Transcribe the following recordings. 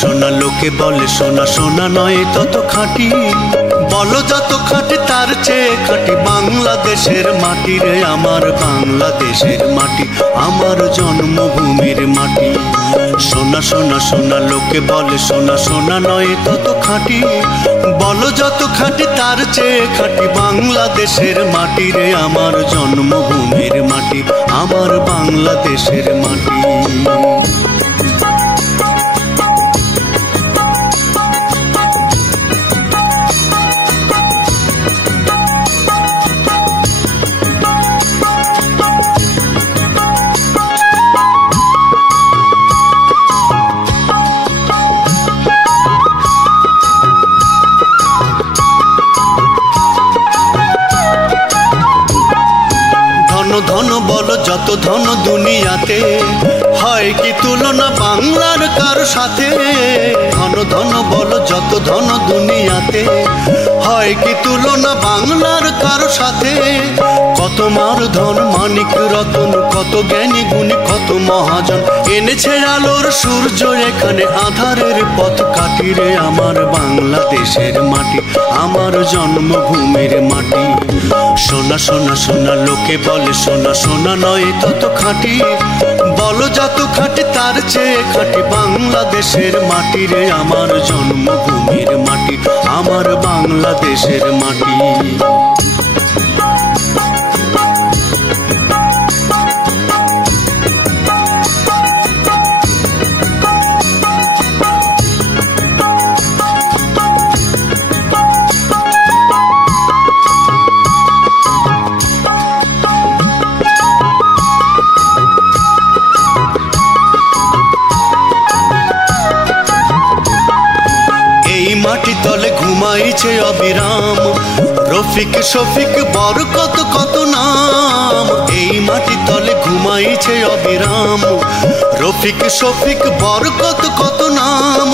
সোনা লোকে বলে সোনা সোনা নয় তত খাঁটি, বলো যত খাঁটি তার চেয়ে খাঁটি বাংলাদেশের মাটি রে আমার বাংলাদেশের মাটি, আমার জন্মভূমির মাটি। সোনা সোনা সোনা লোকে বলে সোনা সোনা নয় তত খাঁটি, বলো যত খাঁটি তার চেয়ে খাঁটি বাংলাদেশের মাটি রে আমার জন্মভূমির মাটি, আমার বাংলাদেশের মাটি। ধন বলো যত ধন দুনিয়াতে, হয় কি তুলনা বাংলার কার সাথে? ধন ধন বলো যত ধন দুনিয়াতে, হয় কি তুলনা বাংলার কার সাথে? কত মার ধন মানিক রতন, কত জ্ঞানী গুণী কত মহাজন, এনেছে আলোর সূর্য এখানে আধারের পথ কাটি রে আমার বাংলাদেশের মাটি, আমার জন্মভূমির মাটি। সোনা সোনা সোনা লোকে বলে সোনা সোনা নয় তত খাঁটি, বলো যত খাঁটি তার চেয়ে খাঁটি বাংলাদেশের মাটি রে আমার জন্মভূমির মাটি, আমার বাংলাদেশের মাটি। মাটি তলে ঘুমাইছে অবিরাম রফিক শফিক বরকত কত নাম, এই মাটি তলে ঘুমাইছে অবিরাম রফিক শফিক বরকত কত নাম।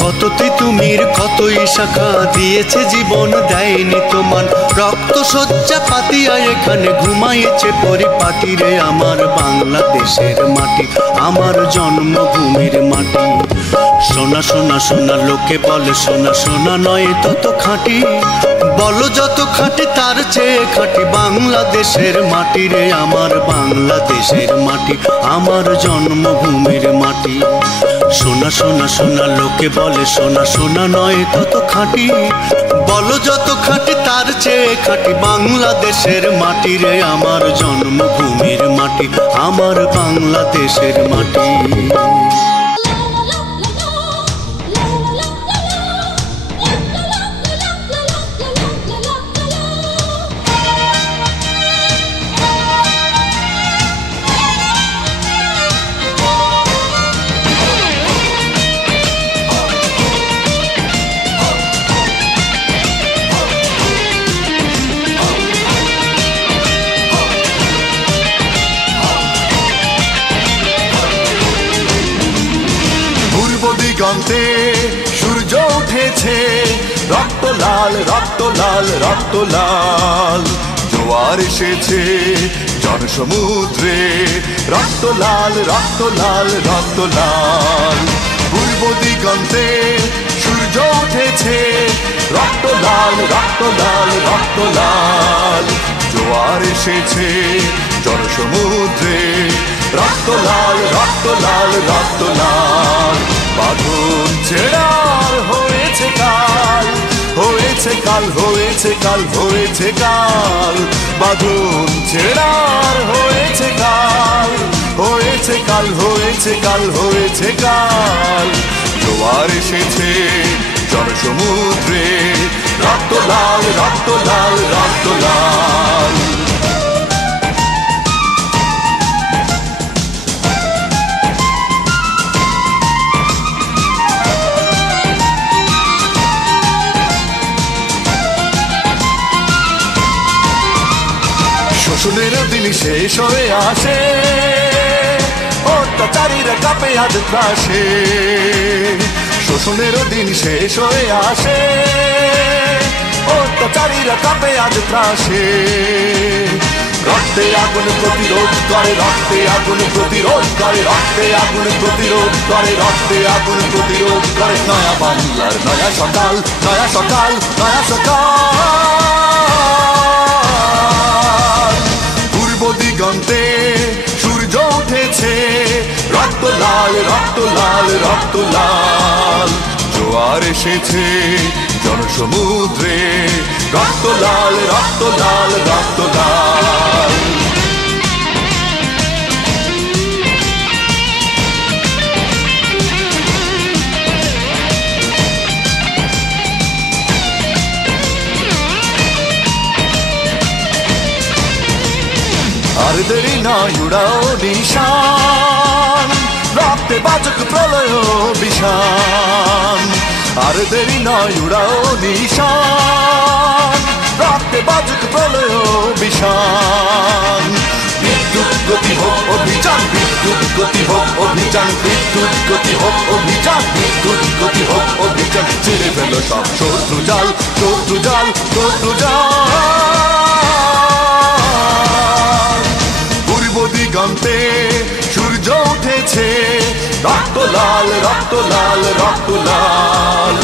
কত তিতুমির কতই শাখা দিয়েছে জীবন দেয়নি তোমার, রক্ত শয্যা পাতিয়া এখানে ঘুমাইছে পরিপাটি রে আমার বাংলাদেশের মাটি, আমার জন্মভূমির মাটি। সোনা সোনা সোনা লোকে বলে সোনা সোনা নয় তত খাঁটি, বলো যত খাঁটি তার চেয়ে খাঁটি বাংলাদেশের মাটি রে আমার বাংলাদেশের মাটি, আমার জন্মভূমির মাটি। সোনা সোনা সোনা লোকে বলে সোনা সোনা নয় তত খাঁটি, বলো যত খাঁটি তার চেয়ে খাঁটি বাংলাদেশের মাটি রে আমার জন্মভূমির মাটি, আমার বাংলাদেশের মাটি। দিগন্তে সূর্য উঠেছে রক্ত লাল রক্ত লাল রক্ত লাল, জোয়ার এসেছে জনসমুদ্রে রক্ত লাল রক্ত লাল রক্ত লাল। পূর্ব দিগন্তে সূর্য উঠেছে রক্ত লাল রক্ত লাল রক্ত লাল, জোয়ার এসেছে জনসমুদ্রে রক্ত লাল রক্ত লাল রক্ত লাল। বাঁধন ছেড়ার হয়েছে কাল হয়েছে কাল হয়েছে কাল হয়েছে কাল, বাঁধন ছেড়ার হয়েছে কাল হয়েছে কাল হয়েছে কাল হয়েছে কাল। জোয়ার এসেছে জনসমুদ্রে রক্ত লাল রক্ত লাল রক্ত লাল। শোষণের দিন শেষ হয়ে আসে, অত্যাচারীরা কাঁপে আজ ত্রাসে। শোষণের দিন শেষ হয়ে আসে, অত্যাচারীরা কাঁপে আজ ত্রাসে। রক্তে আগুন প্রতিরোধ করে, রক্তে আগুন প্রতিরোধ করে, রক্তে আগুন প্রতিরোধ করে, রক্তে আগুন প্রতিরোধ করে। নয়া বাংলার নয়া সকাল, নয়া সকাল, নয়া সকাল। পূর্ব দিগন্তে সূর্য উঠেছে, রক্ত লাল, রক্ত লাল, রক্ত লাল। জোয়ার এসেছে জনসমুদ্রে, রক্ত লাল, রক্ত লাল, রক্ত লাল। আর দেরি নয় উড়াও নিশান, রক্তে বাজক প্রলয় বিষান। আর দেরি নয় উড়াও নিশান, রক্তে বাজক প্রলয় বিষান। বিদ্যুৎ গতি হোক অভিযান, বিদ্যুৎ গতি হোক অভিযান, বিদ্যুৎ গতি হোক অভিযান, বিদ্যুৎ গতি হোক অভিযান। ছেড়ে ফেলো সব শত্রু জাল, শত্রু জাল, শত্রু জাল। পূর্ব দিগন্তে সূর্য উঠেছে, রক্ত লাল, রক্ত লাল, রক্ত লাল।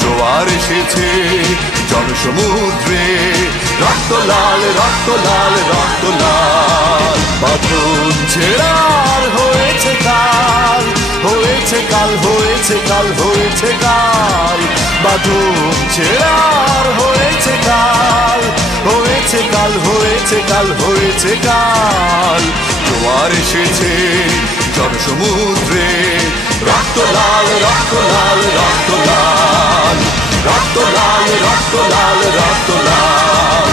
জোয়ার এসেছে জনসমুদ্রে, রক্ত লাল, রক্ত লাল, রক্ত লাল। বাঁধন ছেড়ার হয়েছে কাল, হয়েছে কাল, হয়েছে কাল, হয়েছে কাল। বাঁধন ছেড়ার হয়েছে কাল, হয়েছে কাল, হয়েছে কাল, হয়েছে কাল। জোয়ার এসেছে জনসমুদ্রে, রক্ত লাল, রক্ত লাল, রক্ত লাল। রক্ত লাল, রক্ত লাল, রক্ত লাল।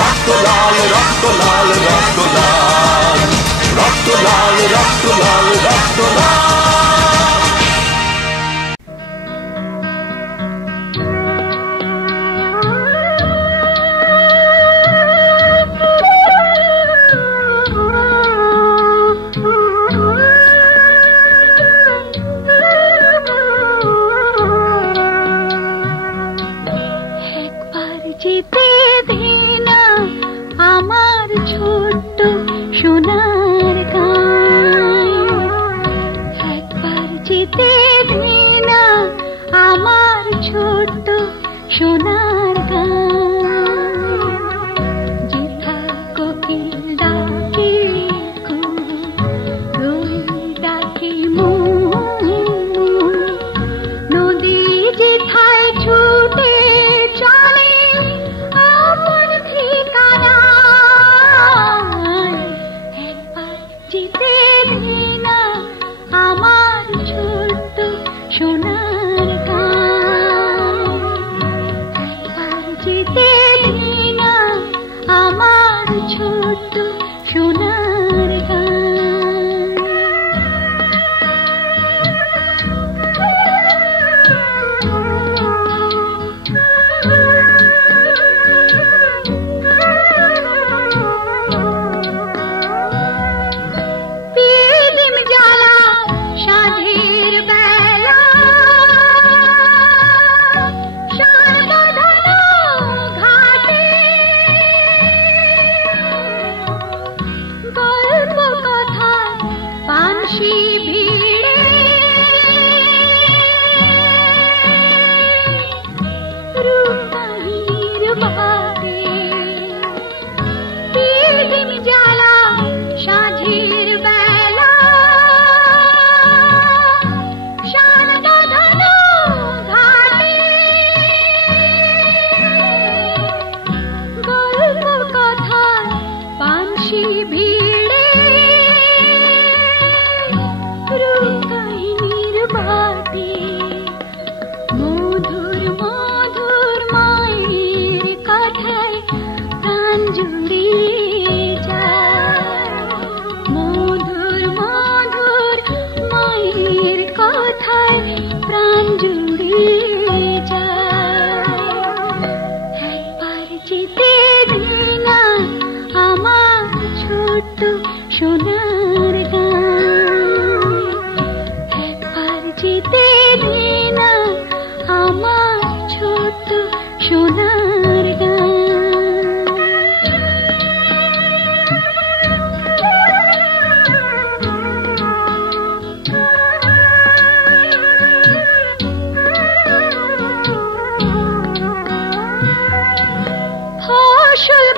রক্ত লাল, রক্ত লাল, রক্ত লাল। রক্ত লাল, রক্ত লাল, রক্ত লাল।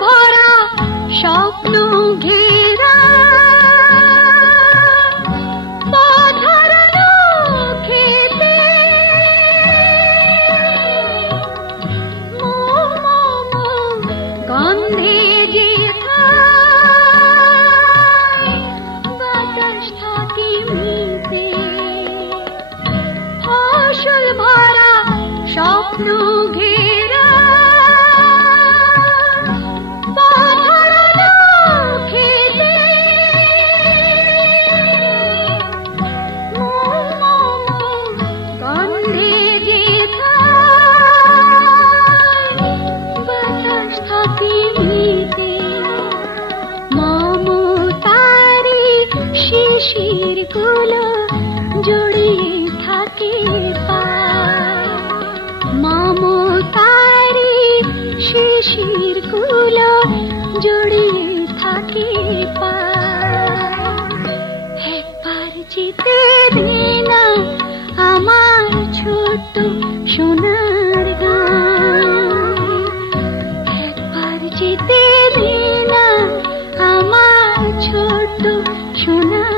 ভরা স্বপ্ন ঘেরা পথহারানো খেতে গন্ধে যেথায় বাতাস থাকে মিতে ফসল ভরা স্বপ্ন ঘেরা পথহারানো খেতে গন্ধে যেথায় বাতাস থাকে মিতে মমতারি শিশির গুলো জড়িয়ে থাকে পায় মমতারি শিশির গুলো জড়িয়ে থাকে পায় একবার যেতে দে না আমার ছোট্ট সোনার গান একবার যেতে দে না আমার ছোট্ট সোনার